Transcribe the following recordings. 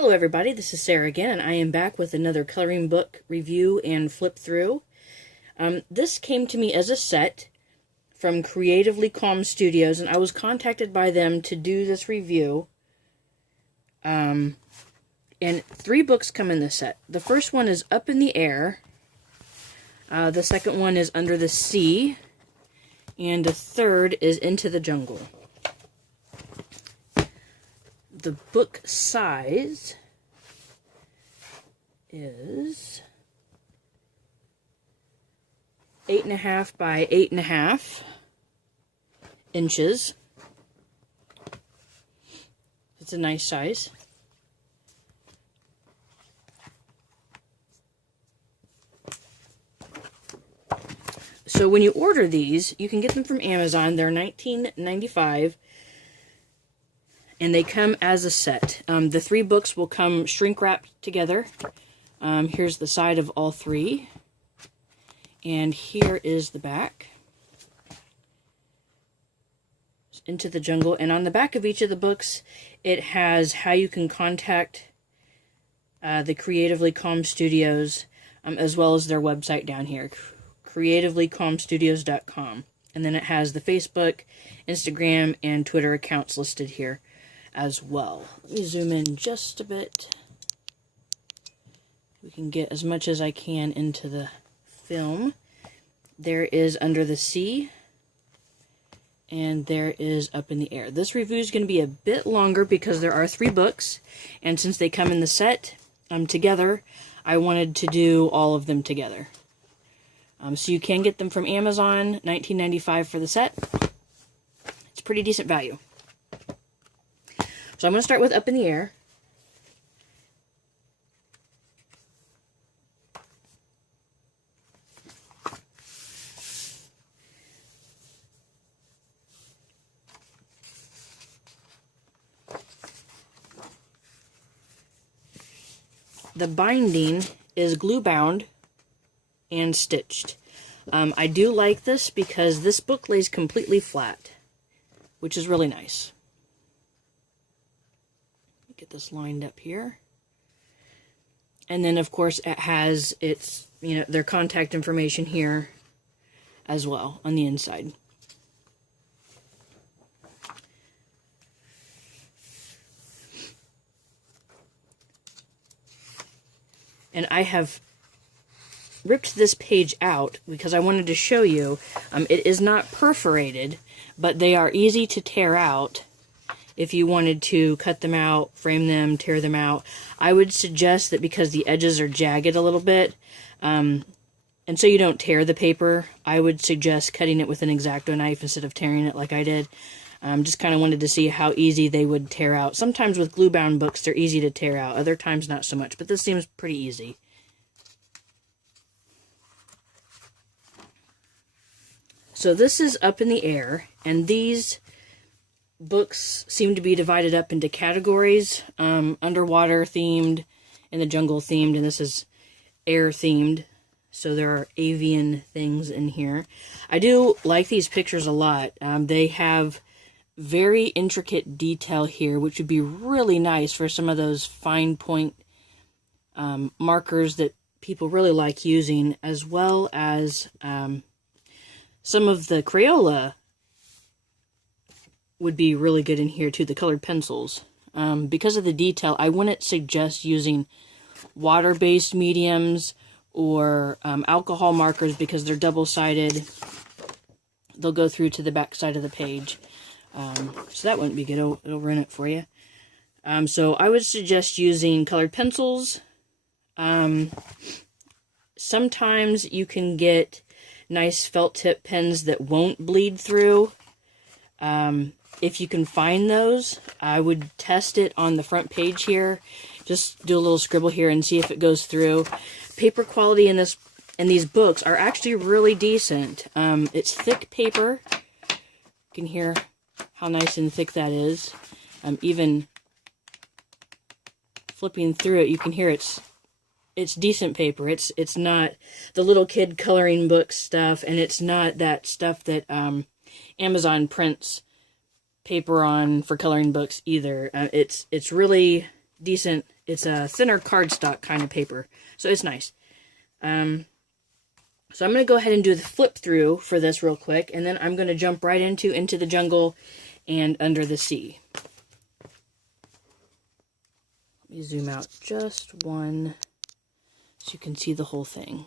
Hello everybody, this is Sarah again, and I am back with another coloring book review and flip through. This came to me as a set from Creatively Calm Studios, and I was contacted by them to do this review. And 3 books come in this set. The first one is Up in the Air, the second one is Under the Sea, and the third is Into the Jungle. The book size is 8.5 by 8.5 inches. It's a nice size. So when you order these, you can get them from Amazon. They're $19.95. And they come as a set. The 3 books will come shrink wrapped together. Here's the side of all 3. And here is the back. Into the Jungle. And on the back of each of the books, it has how you can contact the Creatively Calm Studios, as well as their website down here, creativelycalmstudios.com. And then it has the Facebook, Instagram, and Twitter accounts listed here as well. Let me zoom in just a bit. We can get as much as I can into the film. There is Under the Sea, and there is Up in the Air. This review is going to be a bit longer because there are 3 books, and since they come in the set together, I wanted to do all of them together. So you can get them from Amazon, $19.95 for the set. It's pretty decent value. So I'm going to start with Up in the Air. The binding is glue bound and stitched. I do like this because this book lays completely flat, which is really nice. Get this lined up here. And then of course it has its, their contact information here as well on the inside. And I have ripped this page out because I wanted to show you, it is not perforated, but they are easy to tear out. If you wanted to cut them out, frame them, tear them out, I would suggest that because the edges are jagged a little bit, and so you don't tear the paper, I would suggest cutting it with an X-Acto knife instead of tearing it like I did. Just kind of wanted to see how easy they would tear out. Sometimes with glue-bound books, they're easy to tear out. Other times, not so much, but this seems pretty easy. So this is Up in the Air, and these books seem to be divided up into categories, underwater themed, and the jungle themed, and this is air themed, so there are avian things in here. I do like these pictures a lot. They have very intricate detail here, which would be really nice for some of those fine point markers that people really like using, as well as some of the Crayola would be really good in here too, the colored pencils. Because of the detail, I wouldn't suggest using water-based mediums or alcohol markers because they're double-sided. They'll go through to the back side of the page. So that wouldn't be good. It'll ruin it for you. So I would suggest using colored pencils. Sometimes you can get nice felt tip pens that won't bleed through. If you can find those, I would test it on the front page here. Just do a little scribble here and see if it goes through. Paper quality in these books are actually really decent. It's thick paper. You can hear how nice and thick that is. Even flipping through it, you can hear it's decent paper. It's not the little kid coloring book stuff, and it's not that stuff that Amazon prints paper on for coloring books either. It's really decent. it's a thinner cardstock kind of paper, so it's nice. So I'm going to go ahead and do the flip through for this real quick, and then I'm going to jump right into the Jungle and Under the Sea. Let me zoom out just one so you can see the whole thing.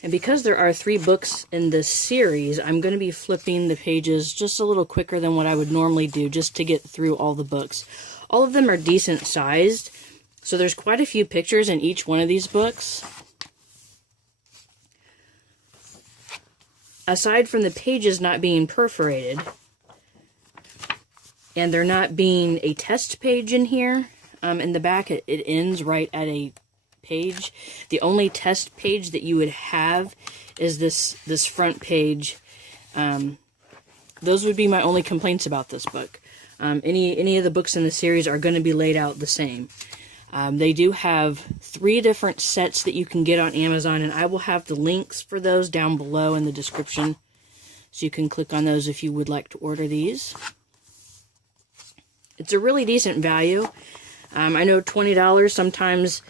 And because there are 3 books in this series, I'm going to be flipping the pages just a little quicker than what I would normally do, just to get through all the books. All of them are decent sized, so there's quite a few pictures in each one of these books. Aside from the pages not being perforated, and there not being a test page in here, in the back it ends right at a page. The only test page that you would have is this front page. Those would be my only complaints about this book. Any of the books in the series are going to be laid out the same. They do have 3 different sets that you can get on Amazon, and I will have the links for those down below in the description, so you can click on those if you would like to order these. It's a really decent value. I know $20 sometimes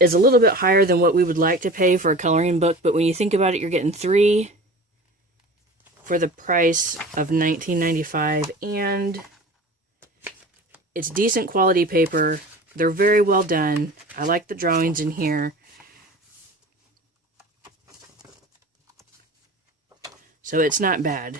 is a little bit higher than what we would like to pay for a coloring book, but when you think about it, you're getting 3 for the price of $19.95, and it's decent quality paper. They're very well done. I like the drawings in here. So it's not bad.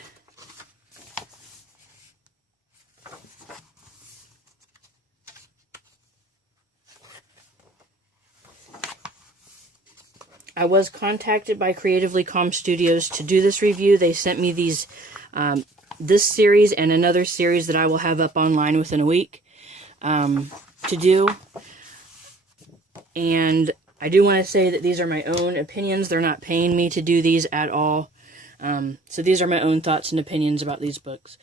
I was contacted by Creatively Calm Studios to do this review. They sent me these, this series and another series that I will have up online within a week to do. And I do want to say that these are my own opinions. They're not paying me to do these at all. So these are my own thoughts and opinions about these books.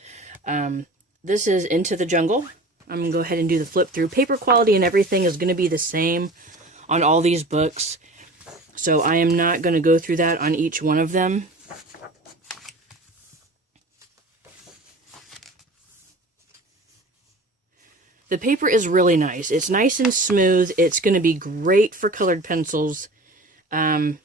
This is Into the Jungle. I'm going to go ahead and do the flip through. Paper quality and everything is going to be the same on all these books. So I am not going to go through that on each one of them. The paper is really nice. It's nice and smooth. It's going to be great for colored pencils. I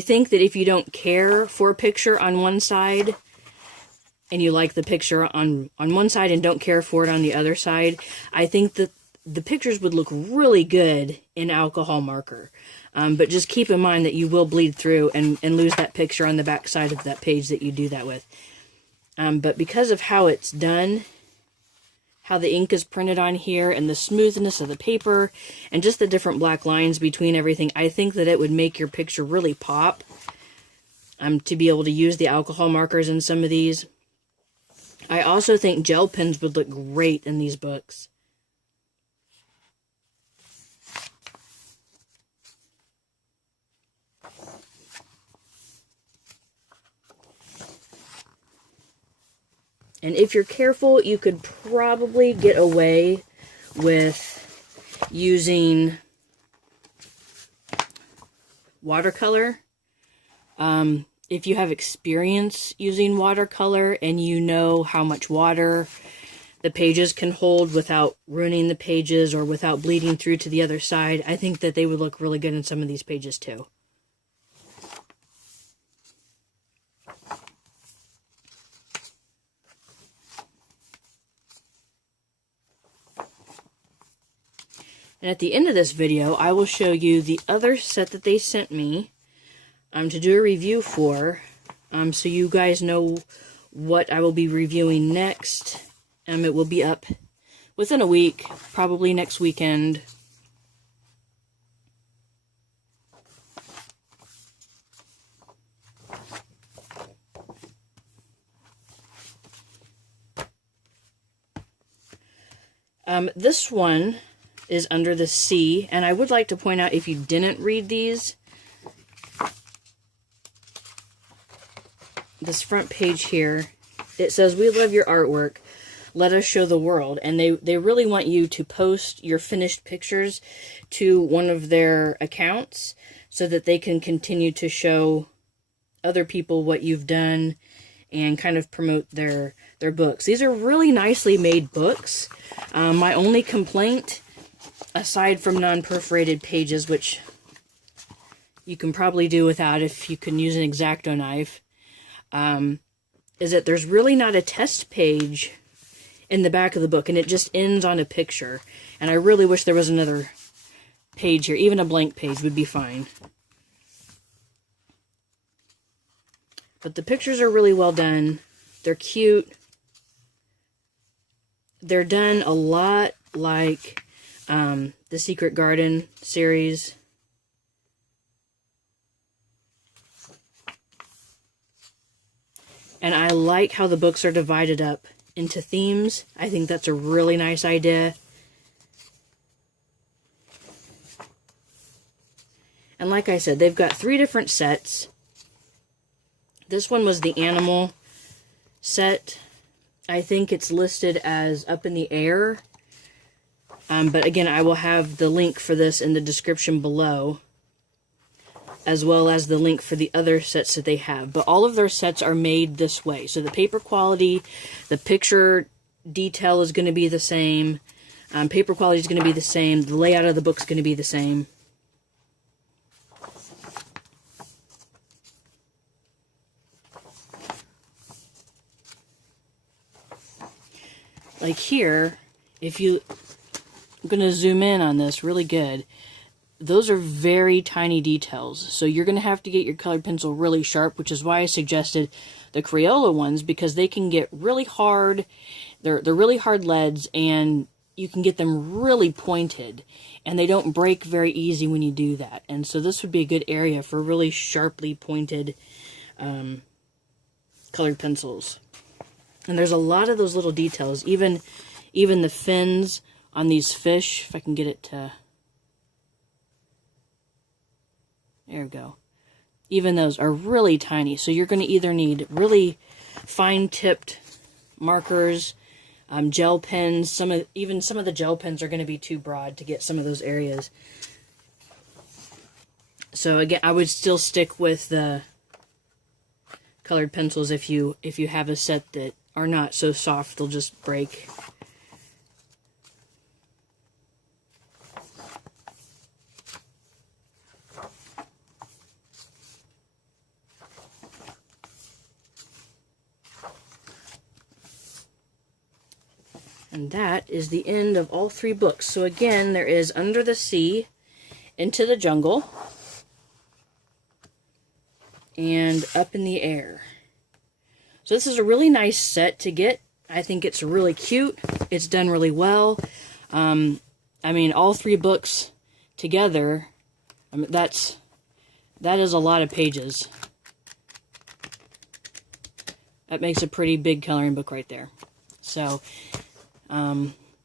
think that if you don't care for a picture on one side, and you like the picture on one side and don't care for it on the other side, I think that the pictures would look really good in alcohol marker. But just keep in mind that you will bleed through and lose that picture on the back side of that page that you do that with. But because of how it's done, how the ink is printed on here, and the smoothness of the paper, and just the different black lines between everything, I think that it would make your picture really pop to be able to use the alcohol markers in some of these. I also think gel pens would look great in these books. And if you're careful, you could probably get away with using watercolor. If you have experience using watercolor and you know how much water the pages can hold without ruining the pages or without bleeding through to the other side, I think that they would look really good in some of these pages too. And at the end of this video, I will show you the other set that they sent me to do a review for, so you guys know what I will be reviewing next. It will be up within a week, probably next weekend. This one is Under the Sea, and I would like to point out, if you didn't read these, this front page here, it says, "We love your artwork. let us show the world. And they really want you to post your finished pictures to one of their accounts so that they can continue to show other people what you've done and kind of promote their books. These are really nicely made books. My only complaint, aside from non-perforated pages, which you can probably do without if you can use an X-Acto knife, is that there's really not a test page in the back of the book, and it just ends on a picture. And I really wish there was another page here. Even a blank page would be fine. But the pictures are really well done. They're cute. They're done a lot like the Secret Garden series. And I like how the books are divided up into themes. I think that's a really nice idea. And like I said, they've got 3 different sets. This one was the animal set. I think it's listed as Up in the Air. But again, I will have the link for this in the description below, as well as the link for the other sets that they have. But all of their sets are made this way. So the paper quality, the picture detail is going to be the same. Paper quality is going to be the same. The layout of the book is going to be the same. Like here, if you... I'm going to zoom in on this really good. Those are very tiny details, so you're going to have to get your colored pencil really sharp, which is why I suggested the Crayola ones, because they can get really hard. They're really hard leads, and you can get them really pointed, and they don't break very easy when you do that. And so this would be a good area for really sharply pointed colored pencils. And there's a lot of those little details, even the fins on these fish, if I can get it to... There we go. Even those are really tiny. So you're going to either need really fine-tipped markers, gel pens. Even some of the gel pens are going to be too broad to get some of those areas. So again, I would still stick with the colored pencils if you have a set that are not so soft they'll just break. And that is the end of all 3 books. So again, there is Under the Sea, Into the Jungle, and Up in the Air. So this is a really nice set to get. I think it's really cute. It's done really well. I mean, all 3 books together, I mean, that is a lot of pages. That makes a pretty big coloring book right there. So...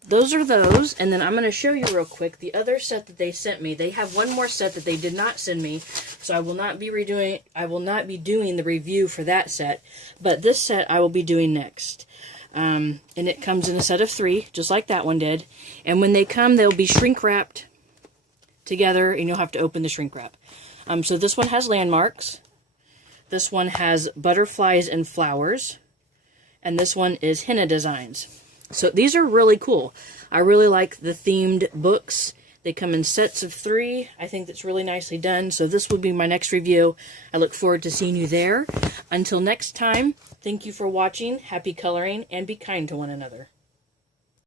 those are those, and then I'm going to show you real quick the other set that they sent me. They have one more set that they did not send me, so I will not be doing the review for that set, but this set I will be doing next. And it comes in a set of 3, just like that one did, and when they come, they'll be shrink wrapped together, and you'll have to open the shrink wrap. So this one has landmarks, this one has butterflies and flowers, and this one is henna designs. So these are really cool. I really like the themed books. They come in sets of 3. I think that's really nicely done. So this will be my next review. I look forward to seeing you there. Until next time, thank you for watching. Happy coloring, and be kind to one another.